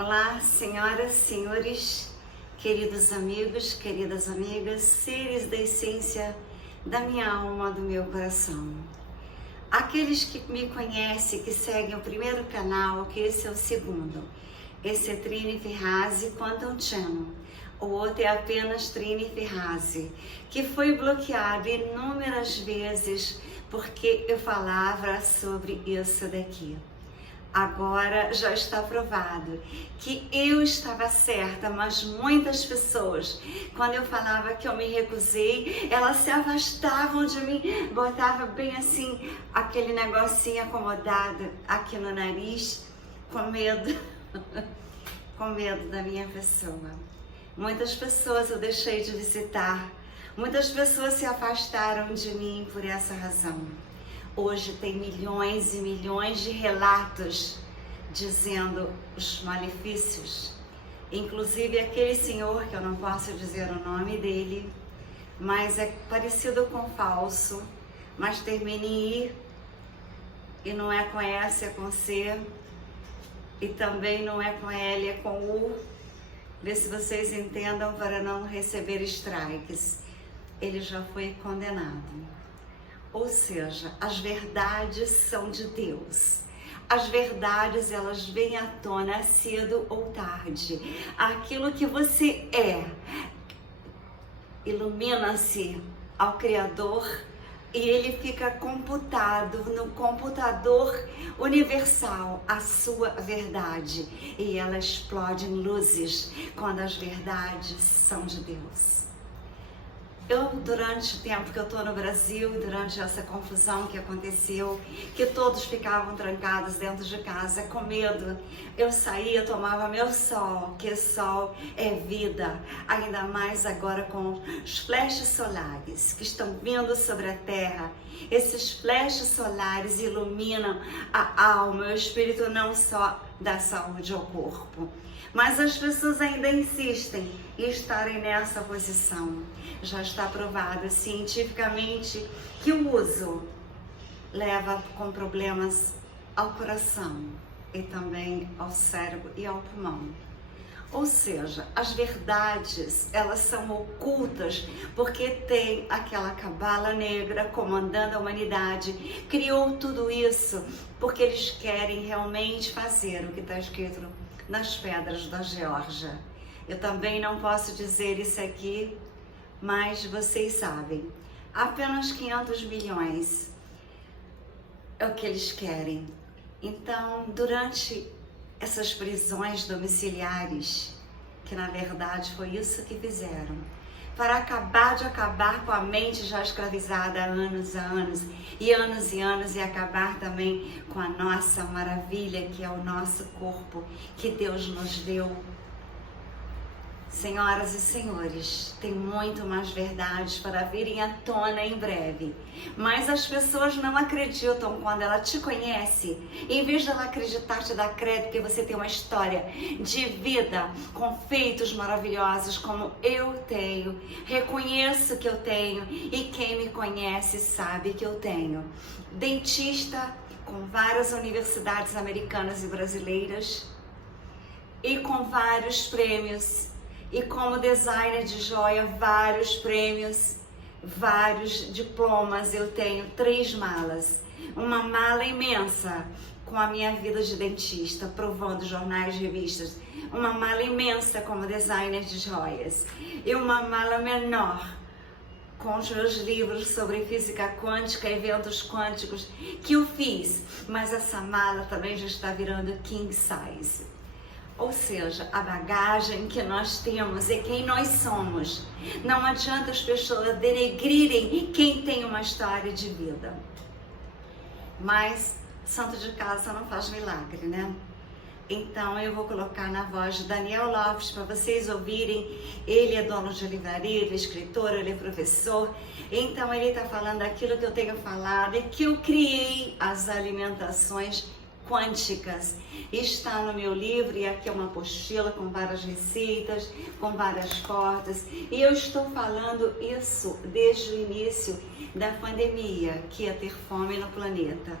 Olá, senhoras, senhores, queridos amigos, queridas amigas, seres da essência da minha alma, do meu coração. Aqueles que me conhecem, que seguem o primeiro canal, que esse é o segundo. Esse é Trini Ferrazzi Quantum Channel. O outro é apenas Trini Ferrazzi, que foi bloqueado inúmeras vezes porque eu falava sobre isso daqui. Agora já está provado que eu estava certa, mas muitas pessoas, quando eu falava que eu me recusei, elas se afastavam de mim, botavam bem assim, aquele negocinho acomodado aqui no nariz, com medo, com medo da minha pessoa. Muitas pessoas eu deixei de visitar, muitas pessoas se afastaram de mim por essa razão. Hoje tem milhões e milhões de relatos dizendo os malefícios. Inclusive aquele senhor, que eu não posso dizer o nome dele, mas é parecido com falso, mas termina em I, e não é com S, é com C, e também não é com L, é com U. Vê se vocês entendam para não receber strikes. Ele já foi condenado. Ou seja, as verdades são de Deus. As verdades, elas vêm à tona cedo ou tarde. Aquilo que você é, ilumina-se ao Criador e ele fica computado no computador universal, a sua verdade. E ela explode em luzes quando as verdades são de Deus. Durante o tempo que eu estou no Brasil, durante essa confusão que aconteceu, que todos ficavam trancados dentro de casa com medo, eu saía, tomava meu sol, que sol é vida, ainda mais agora com os flashes solares que estão vindo sobre a Terra. Esses flashes solares iluminam a alma, o espírito, não só da saúde ao corpo. Mas as pessoas ainda insistem em estarem nessa posição. Já está provado cientificamente que o uso leva com problemas ao coração e também ao cérebro e ao pulmão. Ou seja, as verdades, elas são ocultas porque tem aquela cabala negra comandando a humanidade, criou tudo isso porque eles querem realmente fazer o que está escrito nas pedras da Geórgia. Eu também não posso dizer isso aqui, mas vocês sabem, apenas 500 milhões é o que eles querem. Então, durante essas prisões domiciliares, que na verdade foi isso que fizeram, para acabar com a mente já escravizada há anos e anos, e acabar também com a nossa maravilha, que é o nosso corpo, que Deus nos deu. Senhoras e senhores, tem muito mais verdades para virem à tona em breve, mas as pessoas não acreditam quando ela te conhece. Em vez de ela acreditar, te dar crédito que você tem uma história de vida com feitos maravilhosos como eu tenho, reconheço que eu tenho e quem me conhece sabe que eu tenho. Dentista com várias universidades americanas e brasileiras e com vários prêmios. E como designer de joia, vários prêmios, vários diplomas. Eu tenho 3 malas. Uma mala imensa com a minha vida de dentista, provando jornais e revistas. Uma mala imensa como designer de joias. E uma mala menor com os meus livros sobre física quântica, eventos quânticos que eu fiz. Mas essa mala também já está virando king size. Ou seja, a bagagem que nós temos e quem nós somos. Não adianta as pessoas denegrirem quem tem uma história de vida. Mas santo de casa não faz milagre, né? Então eu vou colocar na voz de Daniel Lopes para vocês ouvirem. Ele é dono de livraria, ele é escritor, ele é professor. Então ele está falando aquilo que eu tenho falado e que eu criei as alimentações quânticas. Está no meu livro e aqui é uma apostila com várias receitas, com várias fotos. E eu estou falando isso desde o início da pandemia, que ia ter fome no planeta.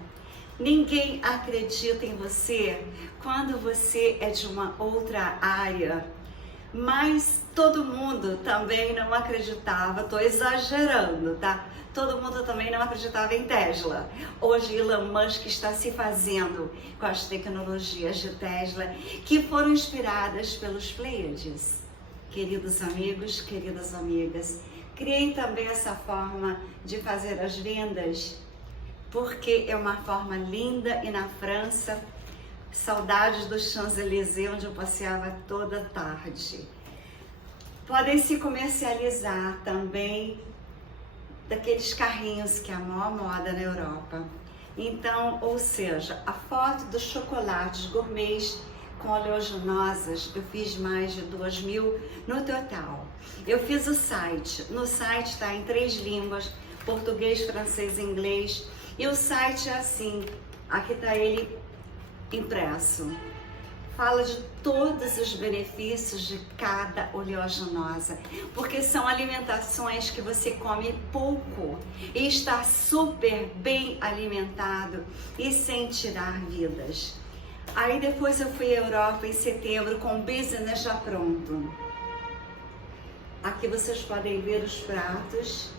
Ninguém acredita em você quando você é de uma outra área, mas todo mundo também não acreditava, estou exagerando, tá? Todo mundo também não acreditava em Tesla. Hoje Elon Musk está se fazendo com as tecnologias de Tesla, que foram inspiradas pelos Pleiades. Queridos amigos, queridas amigas, criei também essa forma de fazer as vendas, porque é uma forma linda. E na França, saudades do Champs-Élysées, onde eu passeava toda tarde. Podem se comercializar também daqueles carrinhos que é a maior moda na Europa. Então, ou seja, a foto dos chocolates gourmets com oleaginosas, eu fiz mais de 2.000 no total. Eu fiz o site, no site está em 3 línguas, português, francês e inglês, e o site é assim, aqui está ele impresso. Fala de todos os benefícios de cada oleaginosa, porque são alimentações que você come pouco e está super bem alimentado e sem tirar vidas. Aí depois eu fui à Europa em setembro com o business já pronto. Aqui vocês podem ver os pratos,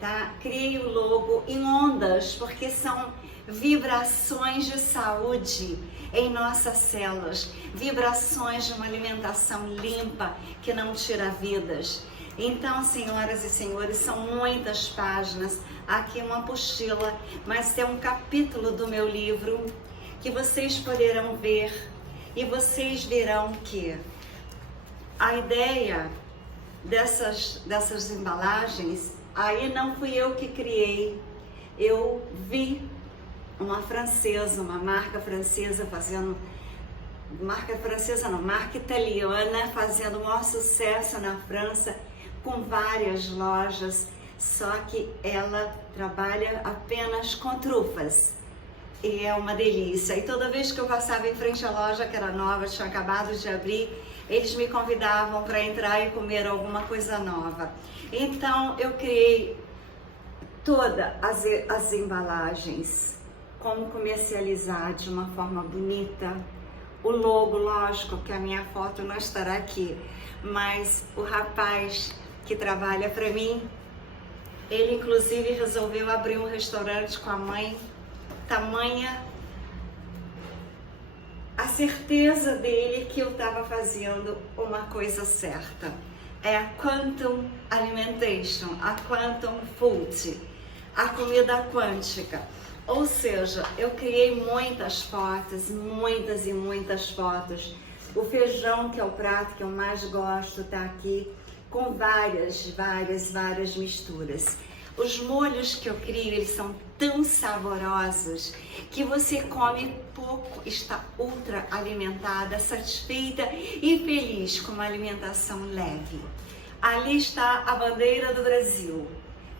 tá? Criei o logo em ondas, porque são vibrações de saúde em nossas células, vibrações de uma alimentação limpa que não tira vidas. Então, senhoras e senhores, são muitas páginas, aqui uma apostila, mas é um capítulo do meu livro que vocês poderão ver, e vocês verão que a ideia dessas embalagens, aí não fui eu que criei, eu vi uma francesa, uma marca francesa fazendo, marca italiana fazendo um maior sucesso na França, com várias lojas, só que ela trabalha apenas com trufas. E é uma delícia. E toda vez que eu passava em frente à loja, que era nova, tinha acabado de abrir, eles me convidavam para entrar e comer alguma coisa nova. Então eu criei todas as embalagens, como comercializar de uma forma bonita. O logo, lógico que a minha foto não estará aqui, mas o rapaz que trabalha para mim, ele inclusive resolveu abrir um restaurante com a mãe. Tamanha a certeza dele que eu estava fazendo uma coisa certa. É a Quantum Alimentation, a Quantum Food, a comida quântica. Ou seja, eu criei muitas fotos, muitas e muitas fotos. O feijão, que é o prato que eu mais gosto, está aqui com várias misturas. Os molhos que eu crio, eles são tão saborosos que você come pouco, está ultra alimentada, satisfeita e feliz com uma alimentação leve. Ali está a bandeira do Brasil.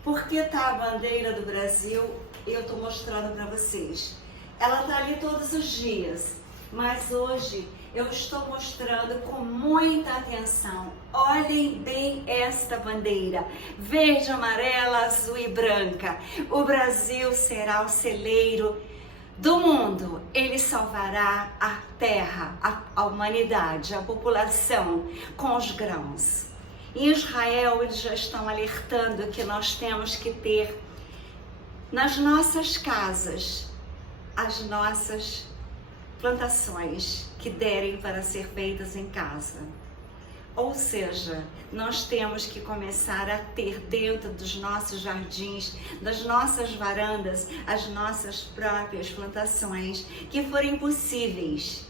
Por que está a bandeira do Brasil? Eu estou mostrando para vocês. Ela está ali todos os dias, mas hoje eu estou mostrando com muita atenção. Olhem bem esta bandeira, verde, amarela, azul e branca. O Brasil será o celeiro do mundo. Ele salvará a terra, a humanidade, a população com os grãos. Em Israel, eles já estão alertando que nós temos que ter nas nossas casas as nossas plantações que derem para ser feitas em casa. Ou seja, nós temos que começar a ter dentro dos nossos jardins, das nossas varandas, as nossas próprias plantações que forem possíveis.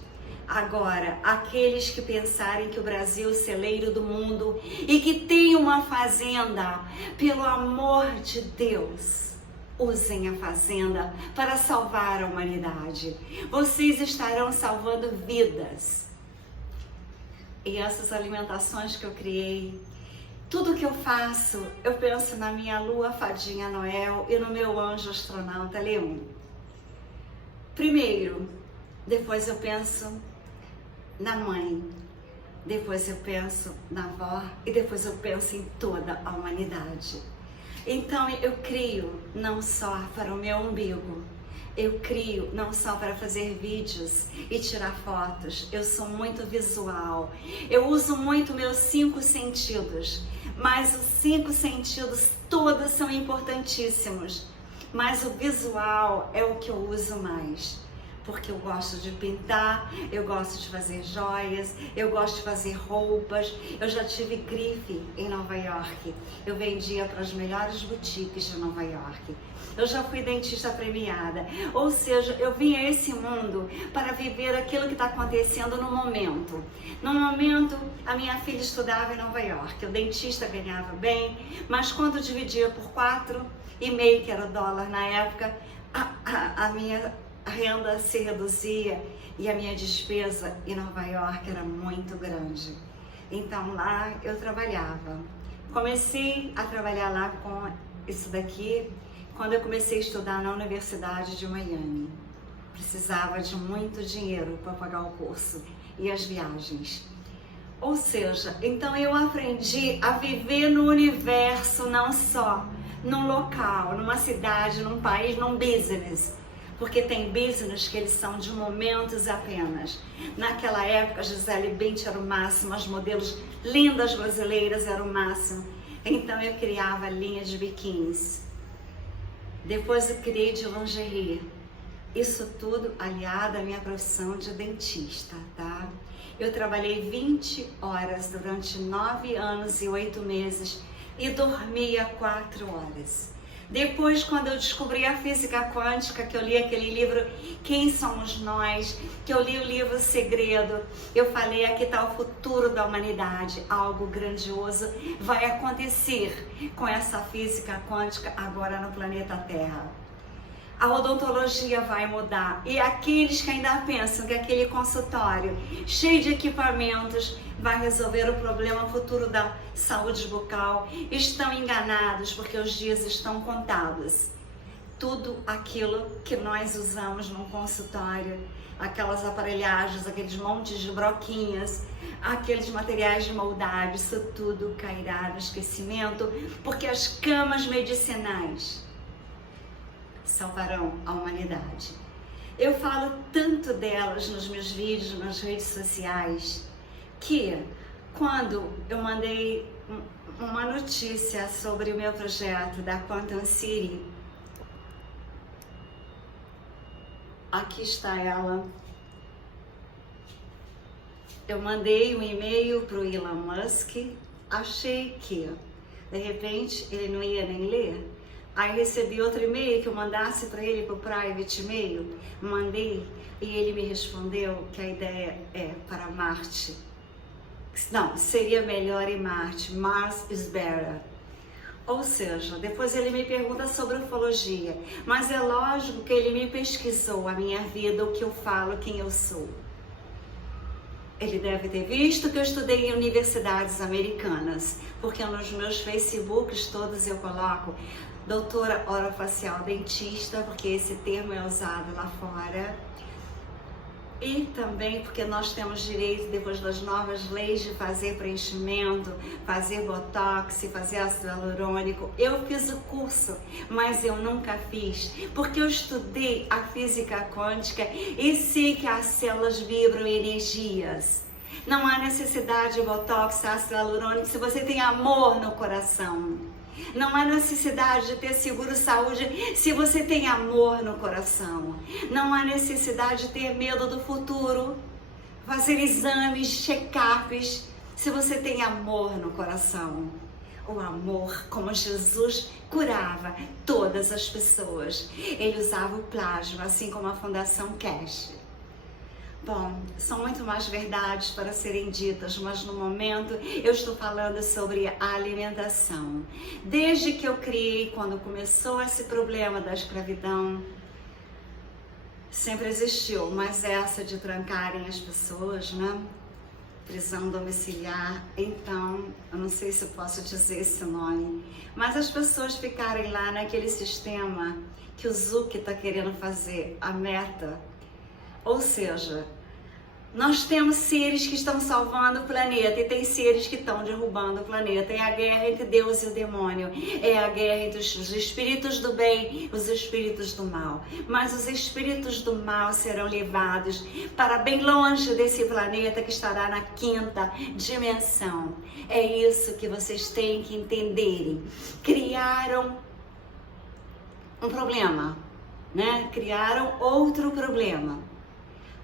Agora, aqueles que pensarem que o Brasil é o celeiro do mundo e que tem uma fazenda, pelo amor de Deus, usem a fazenda para salvar a humanidade. Vocês estarão salvando vidas. E essas alimentações que eu criei, tudo que eu faço, eu penso na minha lua fadinha Noel e no meu anjo astronauta Leão. Primeiro, depois eu penso na mãe, depois eu penso na avó e depois eu penso em toda a humanidade. Então eu crio não só para o meu umbigo, eu crio não só para fazer vídeos e tirar fotos, eu sou muito visual. Eu uso muito meus 5 sentidos, mas os 5 sentidos todos são importantíssimos. Mas o visual é o que eu uso mais. Porque eu gosto de pintar, eu gosto de fazer joias, eu gosto de fazer roupas. Eu já tive grife em Nova York. Eu vendia para as melhores boutiques de Nova York. Eu já fui dentista premiada. Ou seja, eu vim a esse mundo para viver aquilo que está acontecendo no momento. No momento, a minha filha estudava em Nova York. O dentista ganhava bem, mas quando dividia por 4,5, que era o dólar na época, a minha renda se reduzia e a minha despesa em Nova York era muito grande. Então lá eu trabalhava. Comecei a trabalhar lá com isso daqui quando eu comecei a estudar na Universidade de Miami. Precisava de muito dinheiro para pagar o curso e as viagens. Ou seja, então eu aprendi a viver no universo, não só num local, numa cidade, num país, num business. Porque tem business que eles são de momentos apenas. Naquela época, Gisele Bündchen era o máximo, as modelos lindas brasileiras eram o máximo. Então eu criava linha de biquínis. Depois eu criei de lingerie. Isso tudo aliado à minha profissão de dentista, tá? Eu trabalhei 20 horas durante 9 anos e 8 meses e dormia 4 horas. Depois, quando eu descobri a física quântica, que eu li aquele livro Quem Somos Nós, que eu li o livro Segredo, eu falei, aqui está o futuro da humanidade, algo grandioso vai acontecer com essa física quântica agora no planeta Terra. A odontologia vai mudar e aqueles que ainda pensam que aquele consultório cheio de equipamentos vai resolver o problema futuro da saúde bucal estão enganados, porque os dias estão contados. Tudo aquilo que nós usamos num consultório, aquelas aparelhagens, aqueles montes de broquinhas, aqueles materiais de moldagem, isso tudo cairá no esquecimento, porque as camas medicinais salvarão a humanidade. Eu falo tanto delas nos meus vídeos, nas redes sociais, que quando eu mandei uma notícia sobre o meu projeto da Quantum City, aqui está ela, eu mandei um e-mail para o Elon Musk, achei que de repente ele não ia nem ler. Aí recebi outro e-mail que eu mandasse para ele para o private e-mail, mandei e ele me respondeu que a ideia é para Marte. Não, seria melhor em Marte, Mars is better. Ou seja, depois ele me pergunta sobre ufologia, mas é lógico que ele me pesquisou a minha vida, o que eu falo, quem eu sou. Ele deve ter visto que eu estudei em universidades americanas, porque nos meus Facebooks todos eu coloco doutora orofacial dentista, porque esse termo é usado lá fora. E também porque nós temos direito, depois das novas leis, de fazer preenchimento, fazer botox, fazer ácido hialurônico. Eu fiz o curso, mas eu nunca fiz, porque eu estudei a física quântica e sei que as células vibram energias. Não há necessidade de botox, ácido hialurônico, se você tem amor no coração. Não há necessidade de ter seguro-saúde se você tem amor no coração. Não há necessidade de ter medo do futuro, fazer exames, check-ups, se você tem amor no coração. O amor, como Jesus curava todas as pessoas. Ele usava o plasma, assim como a Fundação Cash. Bom, são muito mais verdades para serem ditas, mas no momento eu estou falando sobre a alimentação. Desde que eu criei, quando começou esse problema da escravidão, sempre existiu, mas essa de trancarem as pessoas, né? Prisão domiciliar, então, eu não sei se eu posso dizer esse nome, mas as pessoas ficarem lá naquele sistema que o Zuck está querendo fazer, a meta. Ou seja, Nós temos seres que estão salvando o planeta e tem seres que estão derrubando o planeta. É a guerra entre Deus e o demônio. É a guerra entre os espíritos do bem e os espíritos do mal. Mas os espíritos do mal serão levados para bem longe desse planeta que estará na quinta dimensão. É isso que vocês têm que entenderem. Criaram um problema, né? Criaram outro problema.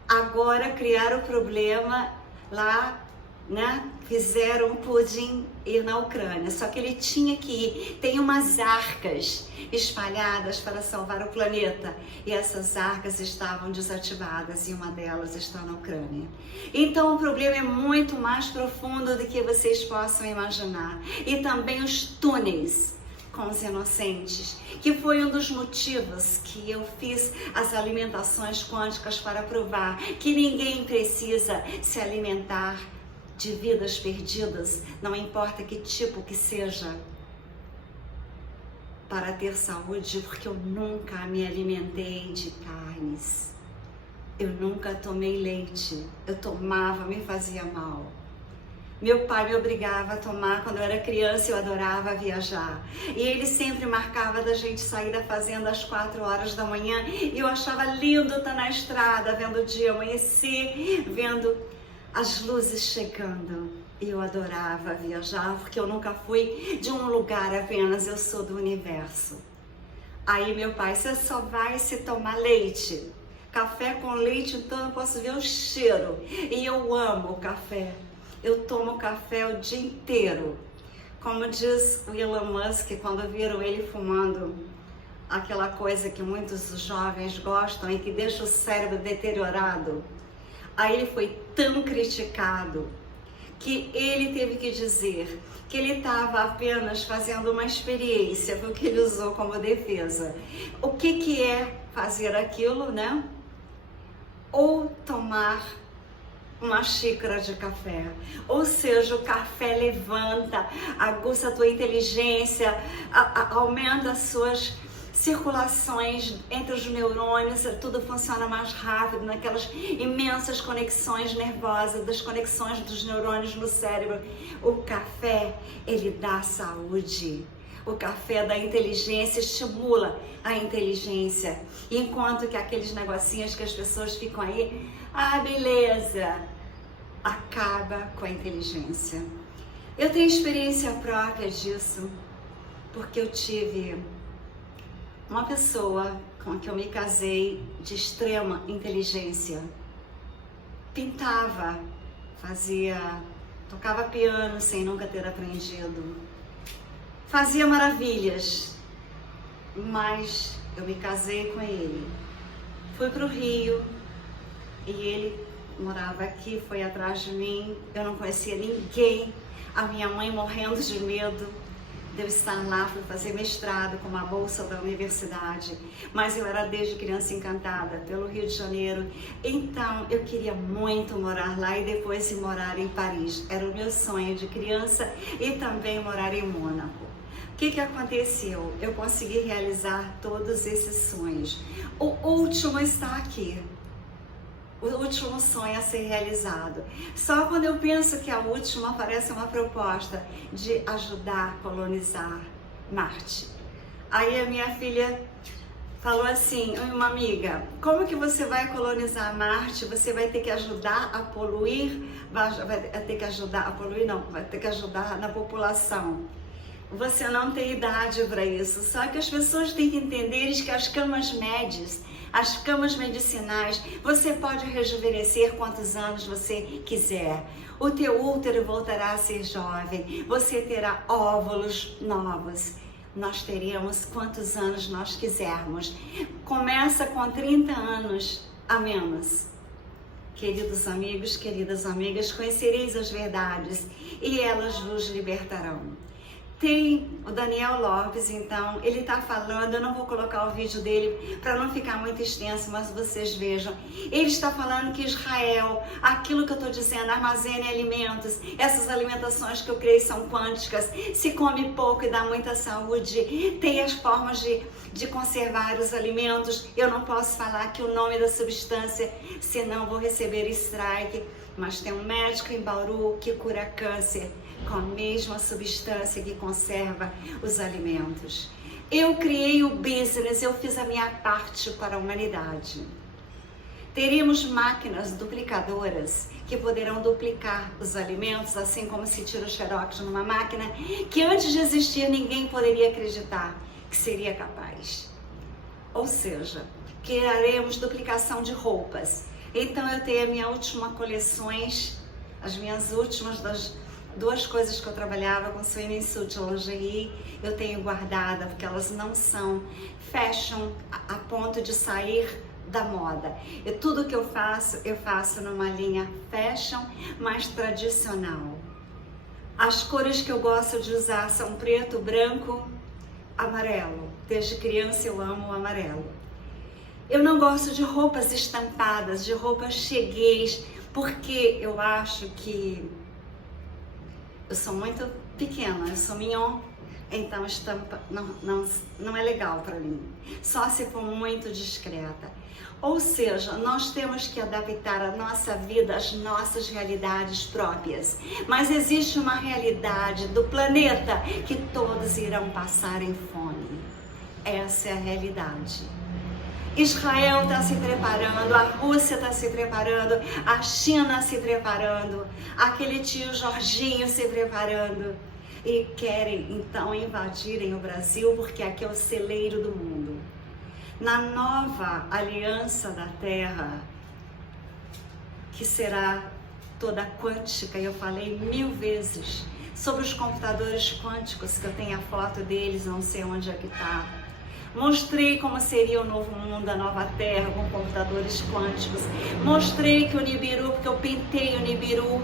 Agora criaram o problema lá, né? Fizeram Putin ir na Ucrânia, só que ele tinha que ir. Tem umas arcas espalhadas para salvar o planeta e essas arcas estavam desativadas e uma delas está na Ucrânia. Então o problema é muito mais profundo do que vocês possam imaginar. E também os túneis com os inocentes, que foi um dos motivos que eu fiz as alimentações quânticas para provar que ninguém precisa se alimentar de vidas perdidas, não importa que tipo que seja, para ter saúde, porque eu nunca me alimentei de carnes, eu nunca tomei leite, eu tomava, me fazia mal. Meu pai me obrigava a tomar quando eu era criança, eu adorava viajar. E ele sempre marcava da gente sair da fazenda às 4 horas da manhã. E eu achava lindo estar na estrada, vendo o dia amanhecer, vendo as luzes chegando. E eu adorava viajar, porque eu nunca fui de um lugar apenas, eu sou do universo. Aí meu pai, você só vai se tomar leite. Café com leite, então eu posso ver o cheiro. E eu amo o café. Eu tomo café o dia inteiro. Como diz o Elon Musk, quando viram ele fumando aquela coisa que muitos jovens gostam e que deixa o cérebro deteriorado, aí ele foi tão criticado que ele teve que dizer que ele estava apenas fazendo uma experiência, foi o que ele usou como defesa. O que é fazer aquilo, né? Ou tomar uma xícara de café, ou seja, o café levanta, aguça a tua inteligência, aumenta as suas circulações entre os neurônios, tudo funciona mais rápido naquelas imensas conexões nervosas, das conexões dos neurônios no cérebro. O café, ele dá saúde. O café da inteligência estimula a inteligência, enquanto que aqueles negocinhos que as pessoas ficam aí, beleza, acaba com a inteligência. Eu tenho experiência própria disso, porque eu tive uma pessoa com que eu me casei de extrema inteligência. Pintava, tocava piano sem nunca ter aprendido. Fazia maravilhas, mas eu me casei com ele. Fui para o Rio e ele morava aqui, foi atrás de mim. Eu não conhecia ninguém, a minha mãe morrendo de medo de eu estar lá, fui fazer mestrado com uma bolsa da universidade, mas eu era desde criança encantada pelo Rio de Janeiro, então eu queria muito morar lá e depois ir morar em Paris. Era o meu sonho de criança e também morar em Mônaco. O que aconteceu? Eu consegui realizar todos esses sonhos. O último está aqui. O último sonho a ser realizado. Só quando eu penso que a última, aparece uma proposta de ajudar a colonizar Marte. Aí a minha filha falou assim, uma amiga, como que você vai colonizar Marte? Você vai ter que ajudar a poluir? Vai ter que ajudar a poluir? Não, vai ter que ajudar na população. Você não tem idade para isso. Só que as pessoas têm que entender que as camas médias, as camas medicinais, você pode rejuvenescer quantos anos você quiser. O teu útero voltará a ser jovem, você terá óvulos novos. Nós teremos quantos anos nós quisermos. Começa com 30 anos a menos. Queridos amigos, queridas amigas, conhecereis as verdades e elas vos libertarão. Tem o Daniel Lopes, então, ele está falando, eu não vou colocar o vídeo dele para não ficar muito extenso, mas vocês vejam. Ele está falando que Israel, aquilo que eu estou dizendo, armazene alimentos, essas alimentações que eu criei são quânticas, se come pouco e dá muita saúde, tem as formas de conservar os alimentos. Eu não posso falar aqui o nome da substância, senão vou receber strike, mas tem um médico em Bauru que cura câncer com a mesma substância que conserva os alimentos. Eu criei o business, eu fiz a minha parte para a humanidade. Teríamos máquinas duplicadoras que poderão duplicar os alimentos, assim como se tira o xerox numa máquina, que antes de existir ninguém poderia acreditar que seria capaz. Ou seja, criaremos duplicação de roupas. Então eu tenho a minha última coleções, as minhas últimas das 2 coisas que eu trabalhava com swimming suit lingerie, eu tenho guardada, porque elas não são fashion a ponto de sair da moda. E tudo que eu faço numa linha fashion, mais tradicional. As cores que eu gosto de usar são preto, branco, amarelo. Desde criança eu amo o amarelo. Eu não gosto de roupas estampadas, de roupas cheguês, porque eu acho que eu sou muito pequena, eu sou mignon, então estampa não é legal para mim, só se for muito discreta. Ou seja, nós temos que adaptar a nossa vida às nossas realidades próprias. Mas existe uma realidade do planeta que todos irão passar em fome. Essa é a realidade. Israel está se preparando, a Rússia está se preparando, a China se preparando, aquele tio Jorginho se preparando e querem então invadirem o Brasil porque aqui é o celeiro do mundo. Na nova aliança da Terra, que será toda quântica, eu falei 1000 vezes sobre os computadores quânticos, que eu tenho a foto deles, não sei onde é que está. Mostrei como seria o novo mundo, a nova terra, com computadores quânticos. Mostrei que o Nibiru, porque eu pintei o Nibiru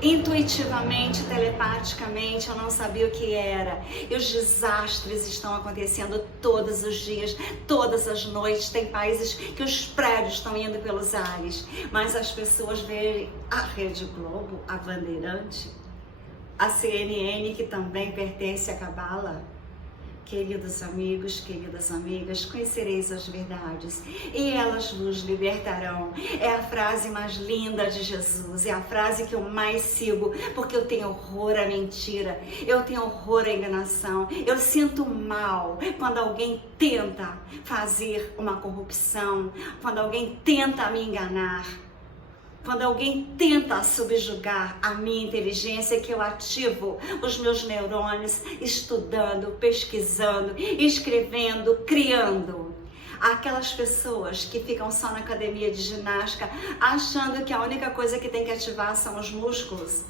intuitivamente, telepaticamente, eu não sabia o que era. E os desastres estão acontecendo todos os dias, todas as noites. Tem países que os prédios estão indo pelos ares, mas as pessoas veem a Rede Globo, a Bandeirante, a CNN, que também pertence à Cabala. Queridos amigos, queridas amigas, conhecereis as verdades e elas vos libertarão. É a frase mais linda de Jesus, é a frase que eu mais sigo, porque eu tenho horror à mentira, eu tenho horror à enganação. Eu sinto mal quando alguém tenta fazer uma corrupção, quando alguém tenta me enganar. Quando alguém tenta subjugar a minha inteligência, que eu ativo os meus neurônios estudando, pesquisando, escrevendo, criando. Aquelas pessoas que ficam só na academia de ginástica, achando que a única coisa que tem que ativar são os músculos.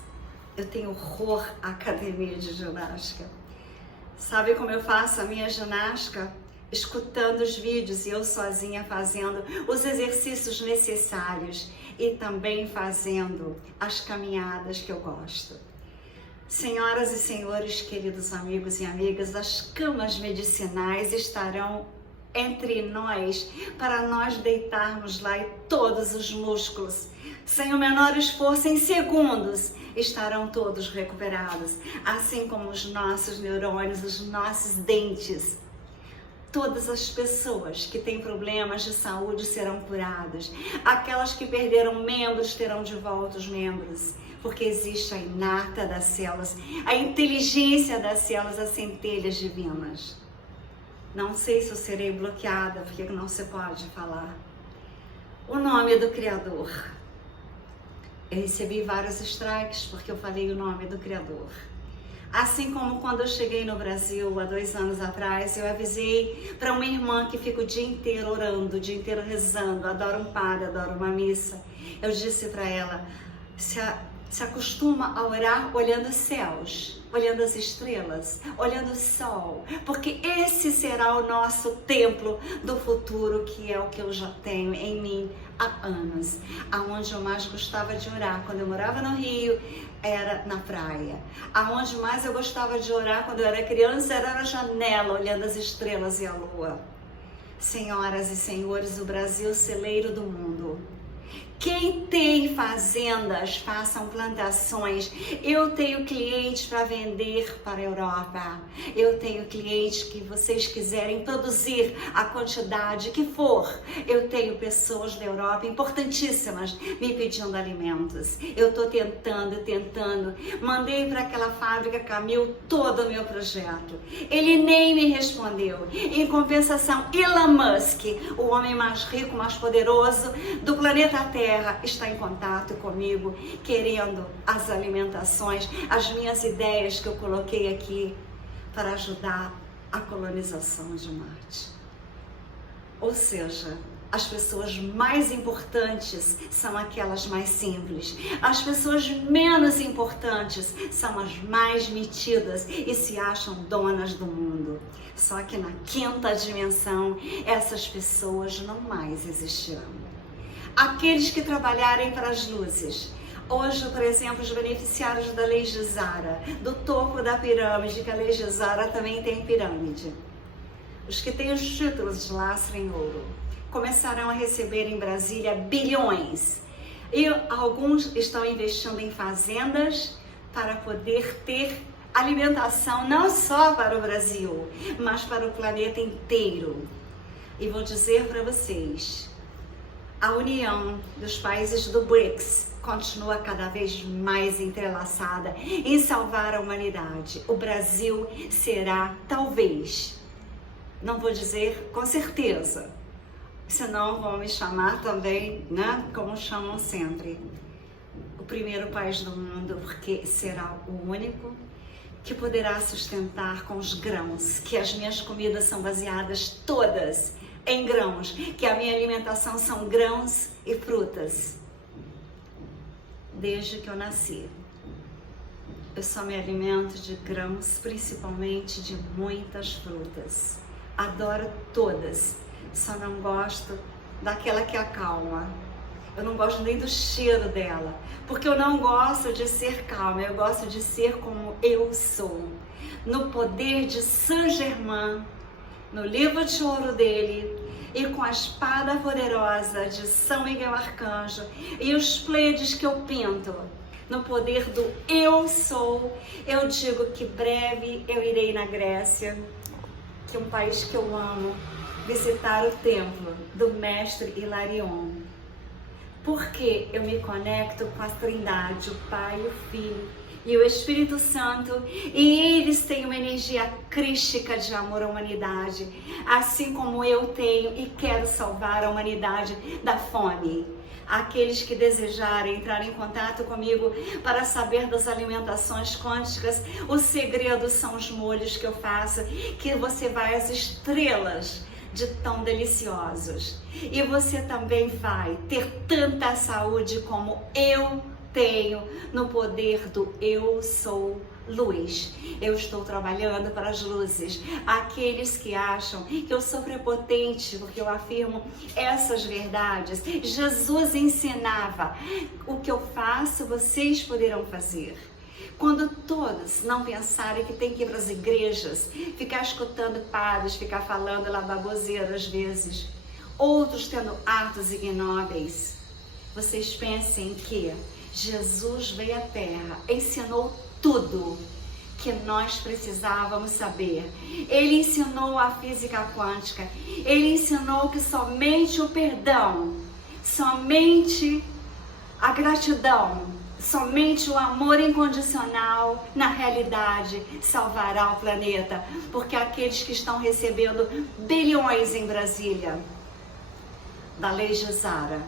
Eu tenho horror à academia de ginástica. Sabe como eu faço a minha ginástica? Escutando os vídeos e eu sozinha fazendo os exercícios necessários e também fazendo as caminhadas que eu gosto. Senhoras e senhores, queridos amigos e amigas, as camas medicinais estarão entre nós para nós deitarmos lá e todos os músculos, sem o menor esforço, em segundos, estarão todos recuperados, assim como os nossos neurônios, os nossos dentes. Todas as pessoas que têm problemas de saúde serão curadas. Aquelas que perderam membros terão de volta os membros. Porque existe a inata das células, a inteligência das células, as centelhas divinas. Não sei se eu serei bloqueada, porque não se pode falar. O nome do Criador. Eu recebi vários strikes porque eu falei o nome do Criador. Assim como quando eu cheguei no Brasil há 2 anos atrás, eu avisei para uma irmã que fica o dia inteiro orando, o dia inteiro rezando, adora um padre, adora uma missa. Eu disse para ela, se acostuma a orar olhando os céus, olhando as estrelas, olhando o sol, porque esse será o nosso templo do futuro, que é o que eu já tenho em mim há anos. Aonde eu mais gostava de orar quando eu morava no Rio era na praia. Aonde mais eu gostava de orar quando eu era criança era na janela, olhando as estrelas e a lua. Senhoras e senhores, o Brasil, celeiro do mundo. Quem tem fazendas, façam plantações. Eu tenho clientes para vender para a Europa. Eu tenho clientes que vocês quiserem produzir a quantidade que for. Eu tenho pessoas da Europa importantíssimas me pedindo alimentos. Eu estou tentando. Mandei para aquela fábrica Camil todo o meu projeto. Ele nem me respondeu. Em compensação, Elon Musk, o homem mais rico, mais poderoso do planeta Terra, está em contato comigo, querendo as alimentações, as minhas ideias que eu coloquei aqui para ajudar a colonização de Marte. Ou seja, as pessoas mais importantes são aquelas mais simples. As pessoas menos importantes são as mais metidas e se acham donas do mundo. Só que na quinta dimensão, essas pessoas não mais existirão. Aqueles que trabalharem para as luzes. Hoje, por exemplo, os beneficiários da Lei de Zara, do topo da pirâmide, que a Lei de Zara também tem pirâmide. Os que têm os títulos de lastro em ouro começarão a receber em Brasília bilhões. E alguns estão investindo em fazendas para poder ter alimentação não só para o Brasil, mas para o planeta inteiro. E vou dizer para vocês, a união dos países do BRICS continua cada vez mais entrelaçada em salvar a humanidade. O Brasil será, talvez, não vou dizer com certeza, senão vão me chamar também, né, como chamam sempre, o primeiro país do mundo, porque será o único que poderá sustentar com os grãos, que as minhas comidas são baseadas todas em grãos, que a minha alimentação são grãos e frutas. Desde que eu nasci, eu só me alimento de grãos, principalmente de muitas frutas. Adoro todas, só não gosto daquela que acalma. Eu não gosto nem do cheiro dela, porque eu não gosto de ser calma, eu gosto de ser como eu sou. No poder de Saint-Germain, no livro de ouro dele, e com a espada poderosa de São Miguel Arcanjo e os Pleiades que eu pinto, no poder do eu sou, eu digo que breve eu irei na Grécia, que é um país que eu amo, visitar o templo do mestre Hilarion. Porque eu me conecto com a Trindade, o Pai, o Filho e o Espírito Santo, e eles têm uma energia crística de amor à humanidade, assim como eu tenho e quero salvar a humanidade da fome. Aqueles que desejarem entrar em contato comigo para saber das alimentações quânticas, o segredo são os molhos que eu faço, que você vai às estrelas de tão deliciosos. E você também vai ter tanta saúde como eu tenho no poder do eu sou luz. Eu estou trabalhando para as luzes. Aqueles que acham que eu sou prepotente porque eu afirmo essas verdades, Jesus ensinava: o que eu faço, vocês poderão fazer. Quando todos não pensarem que tem que ir para as igrejas, ficar escutando padres, ficar falando lá baboseira às vezes, outros tendo atos ignóbeis, vocês pensem que Jesus veio à Terra, ensinou tudo que nós precisávamos saber. Ele ensinou a física quântica, ele ensinou que somente o perdão, somente a gratidão, somente o amor incondicional, na realidade, salvará o planeta. Porque aqueles que estão recebendo bilhões em Brasília, da Lei de Zara,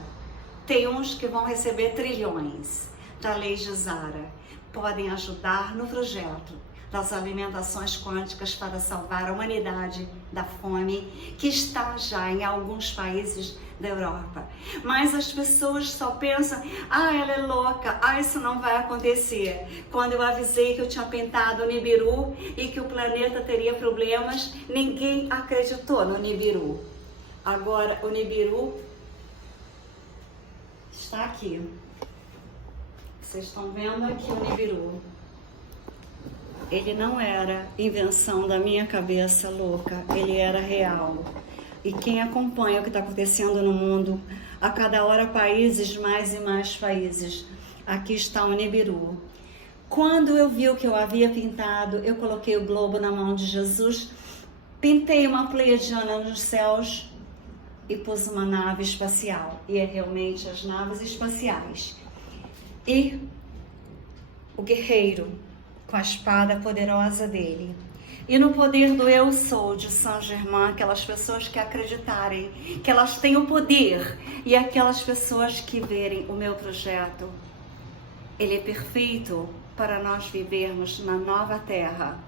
tem uns que vão receber trilhões da Lei de Zara, podem ajudar no projeto das alimentações quânticas para salvar a humanidade da fome, que está já em alguns países da Europa. Mas as pessoas só pensam: ah, ela é louca, ah, isso não vai acontecer. Quando eu avisei que eu tinha pintado o Nibiru e que o planeta teria problemas, ninguém acreditou no Nibiru. Agora o Nibiru está aqui. Vocês estão vendo aqui o Nibiru. Ele não era invenção da minha cabeça louca, ele era real. E quem acompanha o que está acontecendo no mundo, a cada hora países, mais e mais países. Aqui está o Nibiru. Quando eu vi o que eu havia pintado, eu coloquei o globo na mão de Jesus, pintei uma pleiadiana nos céus e pus uma nave espacial. E é realmente as naves espaciais. E o guerreiro com a espada poderosa dele. E no poder do Eu Sou de Saint-Germain, aquelas pessoas que acreditarem que elas têm o poder e aquelas pessoas que verem o meu projeto, ele é perfeito para nós vivermos na nova Terra,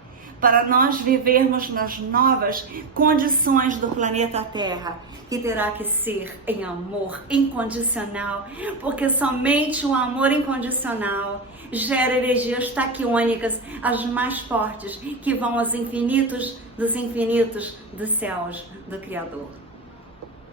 para nós vivermos nas novas condições do planeta Terra, que terá que ser em amor incondicional, porque somente o amor incondicional gera energias taquiônicas, as mais fortes, que vão aos infinitos dos céus do Criador.